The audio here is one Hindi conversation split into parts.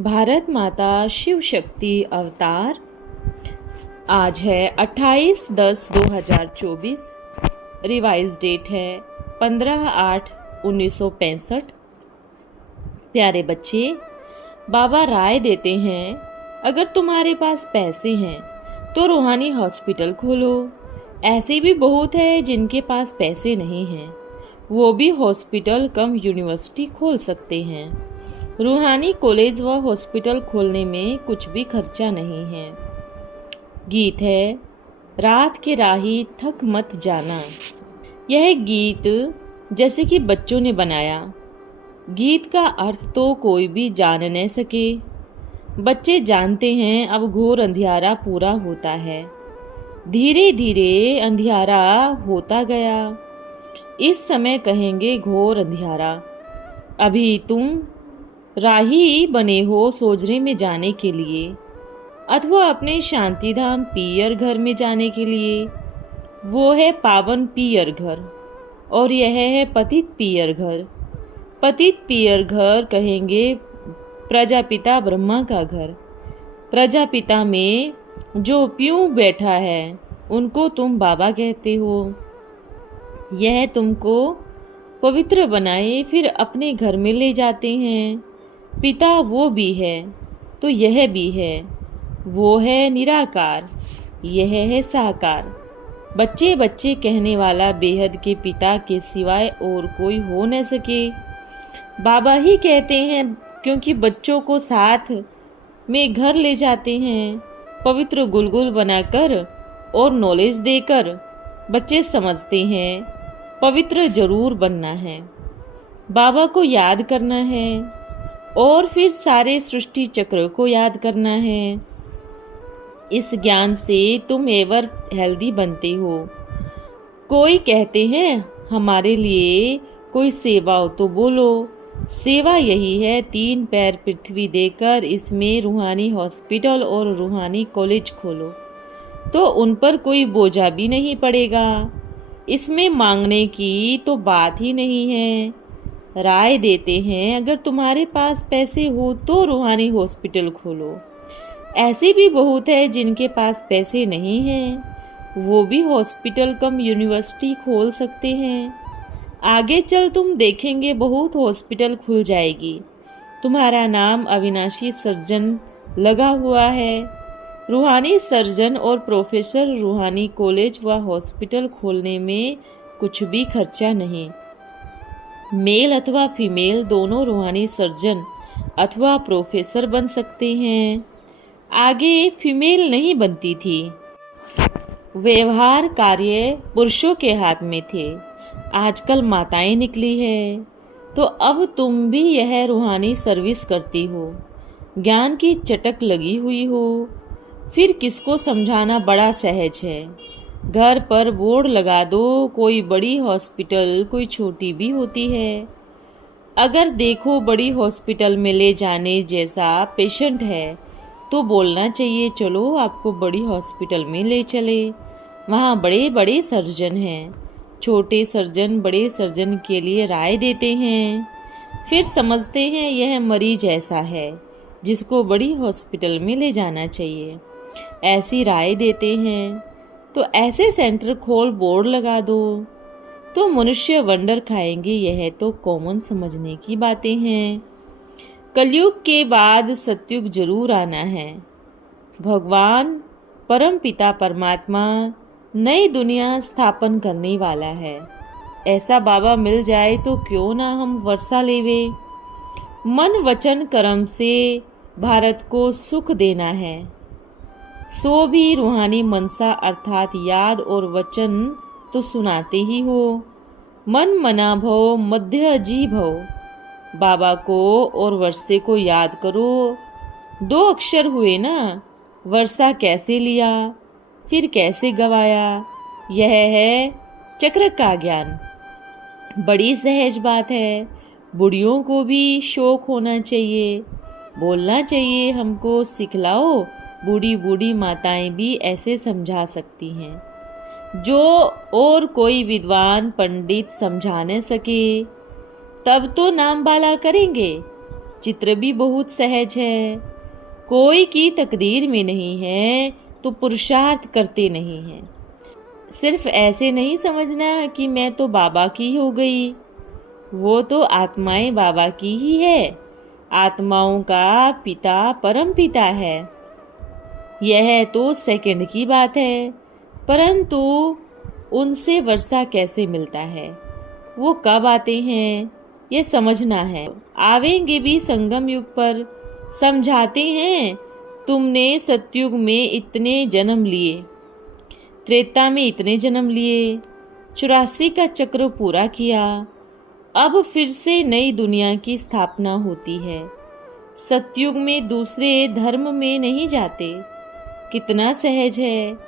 भारत माता शिव शक्ति अवतार। आज है 28/10/2024। रिवाइज डेट है 15/8/1965। प्यारे बच्चे, बाबा राय देते हैं, अगर तुम्हारे पास पैसे हैं तो रूहानी हॉस्पिटल खोलो। ऐसे भी बहुत है जिनके पास पैसे नहीं हैं, वो भी हॉस्पिटल कम यूनिवर्सिटी खोल सकते हैं। रूहानी कॉलेज व हॉस्पिटल खोलने में कुछ भी खर्चा नहीं है। गीत है रात के राही थक मत जाना। यह गीत जैसे कि बच्चों ने बनाया। गीत का अर्थ तो कोई भी जान न सके। बच्चे जानते हैं अब घोर अंधियारा पूरा होता है। धीरे धीरे अंधियारा होता गया। इस समय कहेंगे घोर अंधियारा। अभी तुम राही बने हो सोजरे में जाने के लिए, अथवा अपने शांतिधाम पियर घर में जाने के लिए। वो है पावन पियर घर और यह है पतित पियर घर। पतित पियर घर कहेंगे प्रजापिता ब्रह्मा का घर। प्रजापिता में जो प्यूं बैठा है उनको तुम बाबा कहते हो। यह तुमको पवित्र बनाए फिर अपने घर में ले जाते हैं। पिता वो भी है तो यह भी है। वो है निराकार, यह है साकार। बच्चे बच्चे कहने वाला बेहद के पिता के सिवाय और कोई हो न सके। बाबा ही कहते हैं, क्योंकि बच्चों को साथ में घर ले जाते हैं, पवित्र गुलगुल बनाकर और नॉलेज देकर। बच्चे समझते हैं पवित्र जरूर बनना है, बाबा को याद करना है और फिर सारे सृष्टि चक्र को याद करना है। इस ज्ञान से तुम एवर हेल्दी बनते हो। कोई कहते हैं हमारे लिए कोई सेवा हो तो बोलो। सेवा यही है, 3 पैर पृथ्वी देकर इसमें रूहानी हॉस्पिटल और रूहानी कॉलेज खोलो तो उन पर कोई बोझा भी नहीं पड़ेगा। इसमें मांगने की तो बात ही नहीं है। राय देते हैं, अगर तुम्हारे पास पैसे हो तो रूहानी हॉस्पिटल खोलो। ऐसे भी बहुत है जिनके पास पैसे नहीं हैं, वो भी हॉस्पिटल कम यूनिवर्सिटी खोल सकते हैं। आगे चल तुम देखेंगे बहुत हॉस्पिटल खुल जाएगी। तुम्हारा नाम अविनाशी सर्जन लगा हुआ है। रूहानी सर्जन और प्रोफेसर रूहानी कॉलेज व हॉस्पिटल खोलने में कुछ भी खर्चा नहीं। मेल अथवा फीमेल दोनों रूहानी सर्जन अथवा प्रोफेसर बन सकते हैं। आगे फीमेल नहीं बनती थी। व्यवहार कार्य पुरुषों के हाथ में थे, आजकल माताएं निकली है। तो अब तुम भी यह रूहानी सर्विस करती हो, ज्ञान की चटक लगी हुई हो। फिर किसको समझाना बड़ा सहज है। घर पर बोर्ड लगा दो, कोई बड़ी हॉस्पिटल कोई छोटी भी होती है। अगर देखो बड़ी हॉस्पिटल में ले जाने जैसा पेशेंट है तो बोलना चाहिए, चलो आपको बड़ी हॉस्पिटल में ले चले, वहाँ बड़े बड़े सर्जन हैं। छोटे सर्जन बड़े सर्जन के लिए राय देते हैं, फिर समझते हैं यह मरीज ऐसा है जिसको बड़ी हॉस्पिटल में ले जाना चाहिए, ऐसी राय देते हैं। तो ऐसे सेंटर खोल, बोर्ड लगा दो तो मनुष्य वंडर खाएंगे। यह तो कॉमन समझने की बातें हैं। कलयुग के बाद सतयुग जरूर आना है। भगवान परम पिता परमात्मा नई दुनिया स्थापन करने वाला है। ऐसा बाबा मिल जाए तो क्यों ना हम वर्षा लेवे। मन वचन कर्म से भारत को सुख देना है। सो भी रूहानी मनसा अर्थात याद और वचन तो सुनाते ही हो। मन मना भव मध्य जी भव। बाबा को और वर्षे को याद करो। 2 अक्षर हुए ना। वर्षा कैसे लिया फिर कैसे गवाया, यह है चक्र का ज्ञान। बड़ी सहज बात है। बुढ़ियों को भी शौक होना चाहिए, बोलना चाहिए हमको सिखलाओ। बूढ़ी बूढ़ी माताएं भी ऐसे समझा सकती हैं। जो और कोई विद्वान पंडित समझा न सके तब तो नाम बाला करेंगे। चित्र भी बहुत सहज है, कोई की तकदीर में नहीं है तो पुरुषार्थ करते नहीं हैं। सिर्फ ऐसे नहीं समझना कि मैं तो बाबा की हो गई, वो तो आत्माएं बाबा की ही है। आत्माओं का पिता परम पिता है। यह तो सेकंड की बात है, परंतु उनसे वर्षा कैसे मिलता है, वो कब आते हैं, ये समझना है। आवेंगे भी संगम युग पर। समझाते हैं, तुमने सतयुग में इतने जन्म लिए, त्रेता में इतने जन्म लिए, 84 का चक्र पूरा किया, अब फिर से नई दुनिया की स्थापना होती है। सतयुग में दूसरे धर्म में नहीं जाते। कितना सहज है।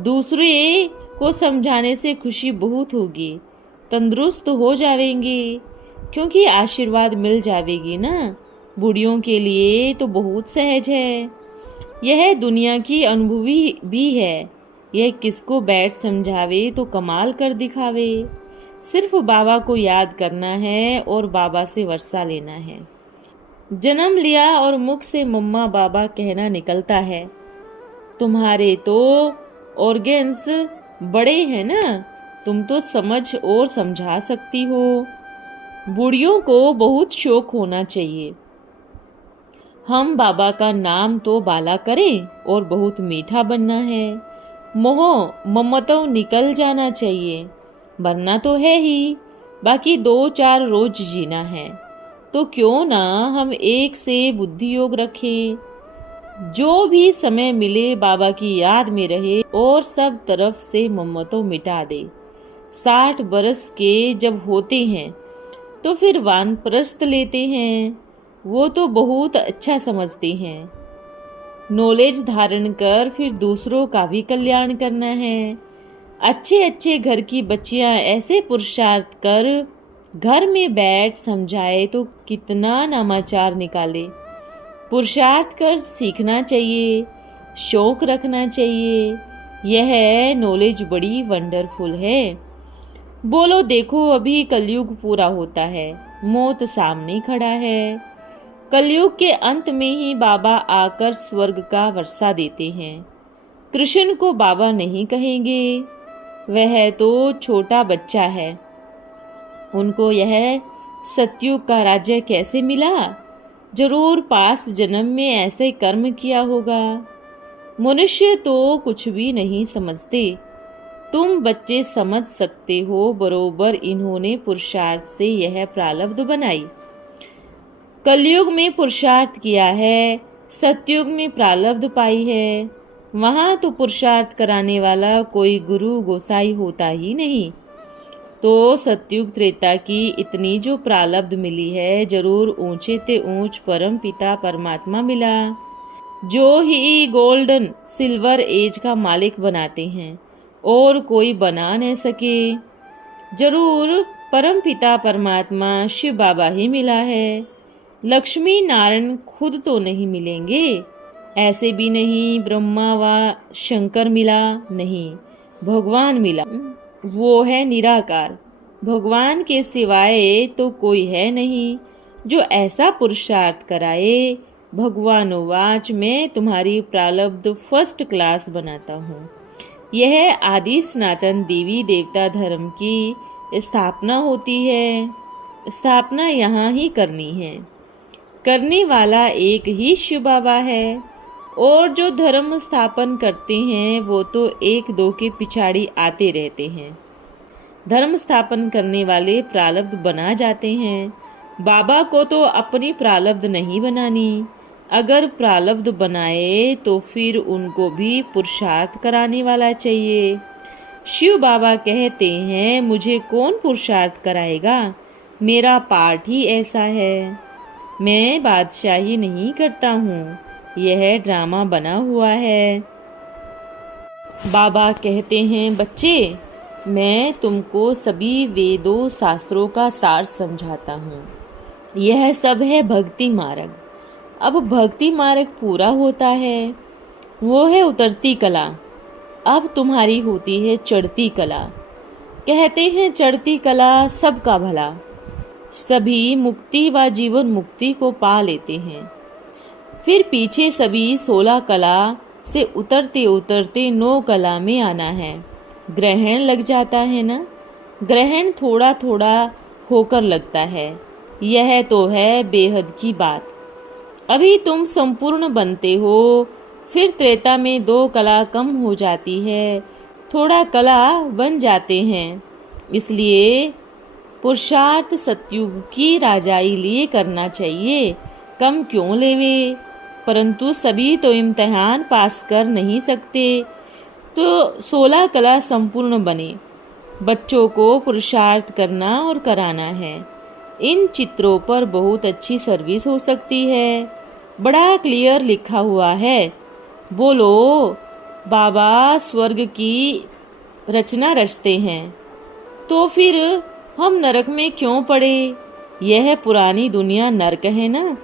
दूसरे को समझाने से खुशी बहुत होगी, तंदुरुस्त हो जावेंगे, क्योंकि आशीर्वाद मिल जावेगी ना। बूढ़ियों के लिए तो बहुत सहज है। यह दुनिया की अनुभवी भी है। यह किसको बैठ समझावे तो कमाल कर दिखावे। सिर्फ बाबा को याद करना है और बाबा से वर्षा लेना है। जन्म लिया और मुख से मम्मा बाबा कहना निकलता है। तुम्हारे तो ऑर्गन्स बड़े हैं ना, तुम तो समझ और समझा सकती हो। बूढ़ियों को बहुत शौक होना चाहिए। हम बाबा का नाम तो बाला करें और बहुत मीठा बनना है। मोह ममत्व निकल जाना चाहिए, बनना तो है ही, बाकी 2-4 रोज जीना है। तो क्यों ना हम एक से बुद्धि योग रखें, जो भी समय मिले बाबा की याद में रहे और सब तरफ से ममत्व मिटा दे। 60 बरस के जब होते हैं तो फिर वानप्रस्थ लेते हैं, वो तो बहुत अच्छा समझते हैं। नॉलेज धारण कर फिर दूसरों का भी कल्याण करना है। अच्छे अच्छे घर की बच्चियां ऐसे पुरुषार्थ कर घर में बैठ समझाए तो कितना नामाचार निकाले। पुरुषार्थ कर सीखना चाहिए, शौक रखना चाहिए। यह नॉलेज बड़ी वंडरफुल है। बोलो देखो, अभी कलयुग पूरा होता है, मौत सामने खड़ा है। कलयुग के अंत में ही बाबा आकर स्वर्ग का वर्षा देते हैं। कृष्ण को बाबा नहीं कहेंगे, वह तो छोटा बच्चा है। उनको यह सतयुग का राज्य कैसे मिला? जरूर पास जन्म में ऐसे कर्म किया होगा। मनुष्य तो कुछ भी नहीं समझते। तुम बच्चे समझ सकते हो, बरोबर इन्होंने पुरुषार्थ से यह प्रारब्ध बनाई। कलयुग में पुरुषार्थ किया है, सतयुग में प्रारब्ध पाई है। वहां तो पुरुषार्थ कराने वाला कोई गुरु गोसाई होता ही नहीं। तो सतयुग त्रेता की इतनी जो प्रारब्ध मिली है, जरूर ऊंचे ते ऊंच परम पिता परमात्मा मिला, जो ही गोल्डन सिल्वर एज का मालिक बनाते हैं और कोई बना न सके। जरूर परम पिता परमात्मा शिव बाबा ही मिला है। लक्ष्मी नारायण खुद तो नहीं मिलेंगे, ऐसे भी नहीं ब्रह्मा व शंकर मिला, नहीं, भगवान मिला। वो है निराकार। भगवान के सिवाय तो कोई है नहीं जो ऐसा पुरुषार्थ कराए। भगवान वाच, मैं तुम्हारी प्रारब्ध फर्स्ट क्लास बनाता हूँ। यह आदि सनातन देवी देवता धर्म की स्थापना होती है। स्थापना यहाँ ही करनी है। करने वाला एक ही शिव बाबा है, और जो धर्म स्थापन करते हैं वो तो एक दो के पिछाड़ी आते रहते हैं। धर्म स्थापन करने वाले प्रारब्ध बना जाते हैं। बाबा को तो अपनी प्रारब्ध नहीं बनानी। अगर प्रारब्ध बनाए तो फिर उनको भी पुरुषार्थ कराने वाला चाहिए। शिव बाबा कहते हैं, मुझे कौन पुरुषार्थ कराएगा, मेरा पाठ ही ऐसा है। मैं बादशाही नहीं करता हूँ, यह ड्रामा बना हुआ है। बाबा कहते हैं, बच्चे मैं तुमको सभी वेदों शास्त्रों का सार समझाता हूँ। यह सब है भक्ति मार्ग। अब भक्ति मार्ग पूरा होता है, वो है उतरती कला। अब तुम्हारी होती है चढ़ती कला। कहते हैं चढ़ती कला सबका भला, सभी मुक्ति व जीवन मुक्ति को पा लेते हैं। फिर पीछे सभी 16 कला से उतरते उतरते 9 कला में आना है। ग्रहण लग जाता है ना, ग्रहण थोड़ा थोड़ा होकर लगता है। यह तो है बेहद की बात। अभी तुम संपूर्ण बनते हो, फिर त्रेता में 2 कला कम हो जाती है, थोड़ा कला बन जाते हैं। इसलिए पुरुषार्थ सतयुग की राजाई लिए करना चाहिए, कम क्यों लेवे। परंतु सभी तो इम्तिहान पास कर नहीं सकते, तो 16 कला संपूर्ण बने। बच्चों को पुरुषार्थ करना और कराना है। इन चित्रों पर बहुत अच्छी सर्विस हो सकती है। बड़ा क्लियर लिखा हुआ है। बोलो बाबा स्वर्ग की रचना रचते हैं, तो फिर हम नरक में क्यों पड़े। यह पुरानी दुनिया नरक है ना,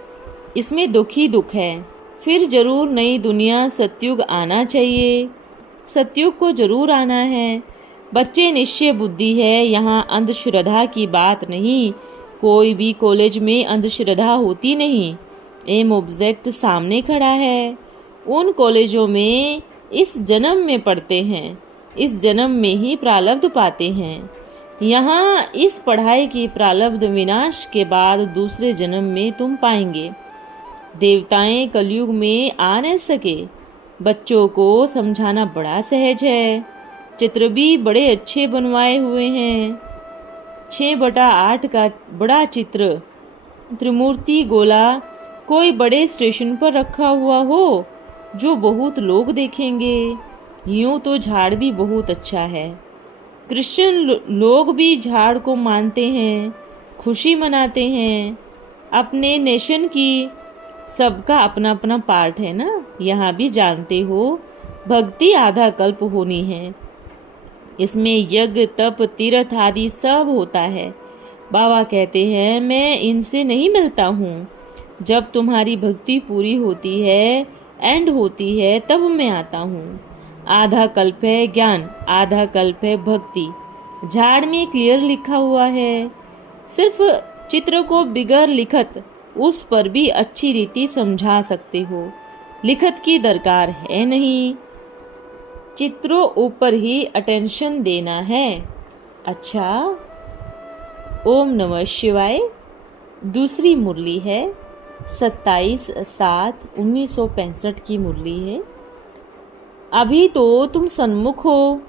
इसमें दुख ही दुख है। फिर जरूर नई दुनिया सतयुग आना चाहिए, सतयुग को जरूर आना है। बच्चे निश्चय बुद्धि है, यहाँ अंधश्रद्धा की बात नहीं। कोई भी कॉलेज में अंधश्रद्धा होती नहीं। एम ऑब्जेक्ट सामने खड़ा है। उन कॉलेजों में इस जन्म में पढ़ते हैं, इस जन्म में ही प्रारब्ध पाते हैं। यहाँ इस पढ़ाई की प्रारब्ध विनाश के बाद दूसरे जन्म में तुम पाएंगे। देवताएं कलयुग में आ न सके। बच्चों को समझाना बड़ा सहज है। चित्र भी बड़े अच्छे बनवाए हुए हैं। 6/8 का बड़ा चित्र, त्रिमूर्ति गोला कोई बड़े स्टेशन पर रखा हुआ हो, जो बहुत लोग देखेंगे। यूं तो झाड़ भी बहुत अच्छा है। क्रिश्चियन लोग भी झाड़ को मानते हैं, खुशी मनाते हैं। अपने नेशन की सबका अपना अपना पार्ट है ना। यहाँ भी जानते हो भक्ति आधा कल्प होनी है। इसमें यज्ञ तप तीर्थ आदि सब होता है। बाबा कहते हैं मैं इनसे नहीं मिलता हूँ। जब तुम्हारी भक्ति पूरी होती है, एंड होती है, तब मैं आता हूँ। आधा कल्प है ज्ञान, आधा कल्प है भक्ति। झाड़ में क्लियर लिखा हुआ है। सिर्फ चित्र को बिगर लिखत उस पर भी अच्छी रीति समझा सकते हो। लिखत की दरकार है नहीं, चित्रों ऊपर ही अटेंशन देना है। अच्छा, ओम नमः शिवाय। दूसरी मुरली है 27/7/1965 की मुरली है। अभी तो तुम सन्मुख हो।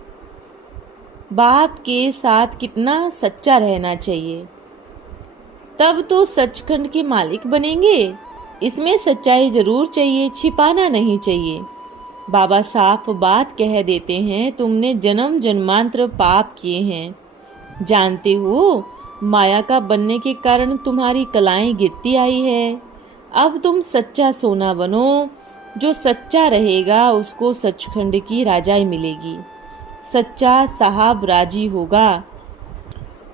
बाप के साथ कितना सच्चा रहना चाहिए, तब तो सचखंड के मालिक बनेंगे। इसमें सच्चाई जरूर चाहिए, छिपाना नहीं चाहिए। बाबा साफ बात कह देते हैं, तुमने जन्म जन्मांतर पाप किए हैं। जानते हो माया का बनने के कारण तुम्हारी कलाएं गिरती आई है। अब तुम सच्चा सोना बनो। जो सच्चा रहेगा उसको सचखंड की राजाई मिलेगी। सच्चा साहब राजी होगा।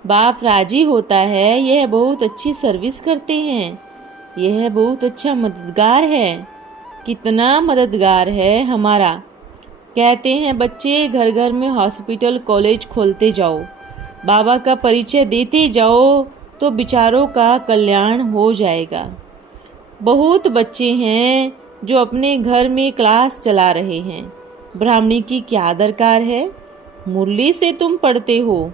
बाप राजी होता है। यह बहुत अच्छी सर्विस करते हैं। यह बहुत अच्छा मददगार है। कितना मददगार है हमारा। कहते हैं बच्चे घर घर में हॉस्पिटल कॉलेज खोलते जाओ, बाबा का परिचय देते जाओ, तो बिचारों का कल्याण हो जाएगा। बहुत बच्चे हैं जो अपने घर में क्लास चला रहे हैं। ब्राह्मणी की क्या दरकार है। मुरली से तुम पढ़ते हो।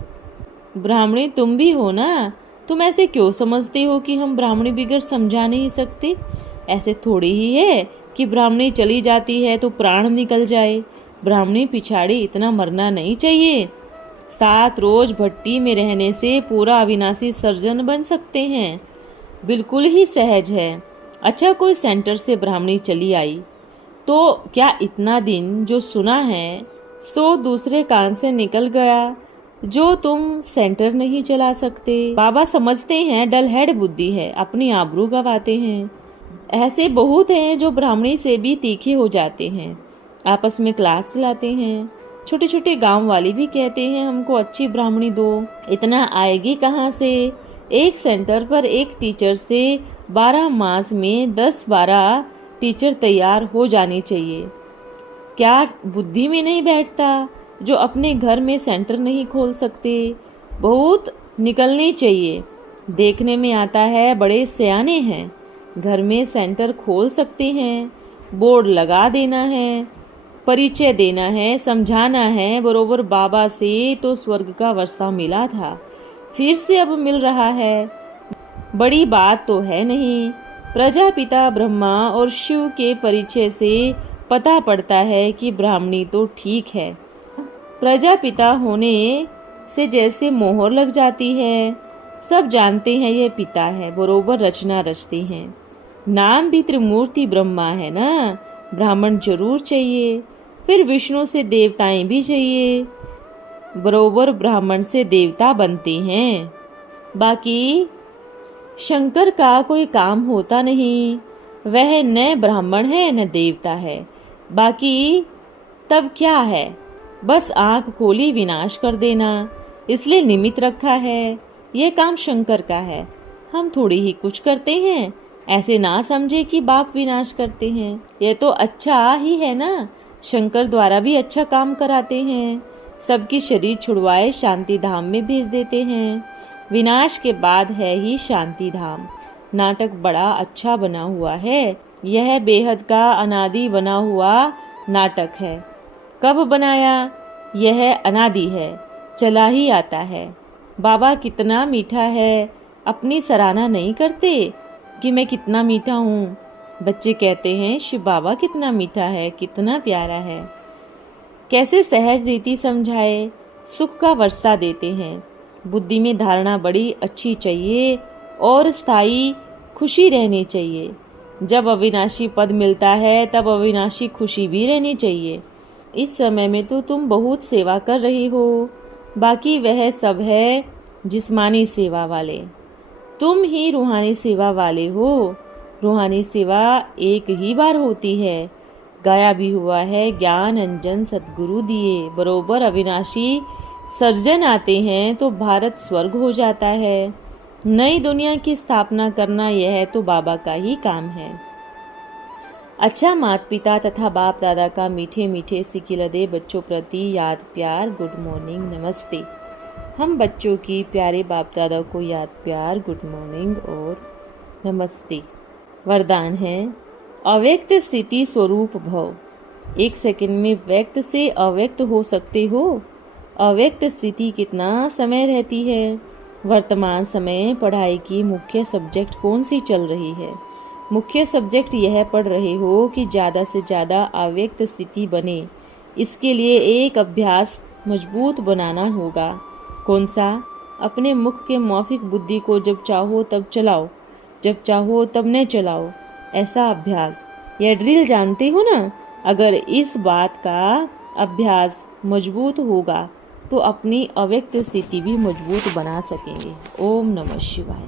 ब्राह्मणी तुम भी हो ना। तुम ऐसे क्यों समझते हो कि हम ब्राह्मणी बिगर समझा नहीं सकते। ऐसे थोड़ी ही है कि ब्राह्मणी चली जाती है तो प्राण निकल जाए। ब्राह्मणी पिछाड़ी इतना मरना नहीं चाहिए। 7 रोज भट्टी में रहने से पूरा अविनाशी सर्जन बन सकते हैं। बिल्कुल ही सहज है। अच्छा, कोई सेंटर से ब्राह्मणी चली आई तो क्या इतना दिन जो सुना है सो दूसरे कान से निकल गया, जो तुम सेंटर नहीं चला सकते। बाबा समझते हैं डल हेड बुद्धि है, अपनी आबरू गवाते हैं। ऐसे बहुत हैं जो ब्राह्मणी से भी तीखे हो जाते हैं, आपस में क्लास चलाते हैं। छोटे छोटे गांव वाले भी कहते हैं हमको अच्छी ब्राह्मणी दो। इतना आएगी कहाँ से। एक सेंटर पर एक टीचर से 12 मास में 10-12 टीचर तैयार हो जाने चाहिए। क्या बुद्धि में नहीं बैठता जो अपने घर में सेंटर नहीं खोल सकते? बहुत निकलनी चाहिए। देखने में आता है बड़े सयाने हैं, घर में सेंटर खोल सकते हैं, बोर्ड लगा देना है, परिचय देना है, समझाना है। बरोबर बाबा से तो स्वर्ग का वर्षा मिला था, फिर से अब मिल रहा है। बड़ी बात तो है नहीं। प्रजापिता ब्रह्मा और शिव के परिचय से पता पड़ता है कि ब्राह्मणी तो ठीक है। प्रजापिता होने से जैसे मोहर लग जाती है, सब जानते हैं यह पिता है, बरोबर रचना रचते हैं। नाम भी त्रिमूर्ति ब्रह्मा है ना, ब्राह्मण जरूर चाहिए। फिर विष्णु से देवताएं भी चाहिए, बरोबर ब्राह्मण से देवता बनते हैं। बाकी शंकर का कोई काम होता नहीं, वह न ब्राह्मण है न देवता है। बाकी तब क्या है, बस आंख खोली विनाश कर देना, इसलिए निमित्त रखा है। यह काम शंकर का है, हम थोड़ी ही कुछ करते हैं। ऐसे ना समझे कि बाप विनाश करते हैं, यह तो अच्छा ही है ना। शंकर द्वारा भी अच्छा काम कराते हैं, सबकी शरीर छुड़वाए शांति धाम में भेज देते हैं। विनाश के बाद है ही शांति धाम। नाटक बड़ा अच्छा बना हुआ है, यह बेहद का अनादि बना हुआ नाटक है। कब बनाया? यह अनादि है, चला ही आता है। बाबा कितना मीठा है, अपनी सराहना नहीं करते कि मैं कितना मीठा हूँ। बच्चे कहते हैं शिव बाबा कितना मीठा है, कितना प्यारा है। कैसे सहज रीति समझाए, सुख का वर्षा देते हैं। बुद्धि में धारणा बड़ी अच्छी चाहिए और स्थायी खुशी रहनी चाहिए। जब अविनाशी पद मिलता है तब अविनाशी खुशी भी रहनी चाहिए। इस समय में तो तुम बहुत सेवा कर रही हो, बाकी वह सब है जिस्मानी सेवा वाले, तुम ही रूहानी सेवा वाले हो। रूहानी सेवा एक ही बार होती है, गाया भी हुआ है, ज्ञान अंजन सतगुरु दिए। बरोबर अविनाशी सर्जन आते हैं तो भारत स्वर्ग हो जाता है। नई दुनिया की स्थापना करना यह तो बाबा का ही काम है। अच्छा, माता पिता तथा बाप दादा का मीठे मीठे सिकिलदे बच्चों प्रति याद प्यार, गुड मॉर्निंग, नमस्ते। हम बच्चों की प्यारे बाप दादा को याद प्यार, गुड मॉर्निंग और नमस्ते। वरदान है अव्यक्त स्थिति स्वरूप भव। 1 सेकंड में व्यक्त से अव्यक्त हो सकते हो। अव्यक्त स्थिति कितना समय रहती है? वर्तमान समय पढ़ाई की मुख्य सब्जेक्ट कौन सी चल रही है? मुख्य सब्जेक्ट यह पढ़ रहे हो कि ज़्यादा से ज़्यादा अव्यक्त स्थिति बने। इसके लिए एक अभ्यास मजबूत बनाना होगा। कौन सा? अपने मुख के मौखिक बुद्धि को जब चाहो तब चलाओ, जब चाहो तब न चलाओ, ऐसा अभ्यास। यह ड्रिल जानते हो ना? अगर इस बात का अभ्यास मजबूत होगा तो अपनी अव्यक्त स्थिति भी मजबूत बना सकेंगे। ओम नमः शिवाय।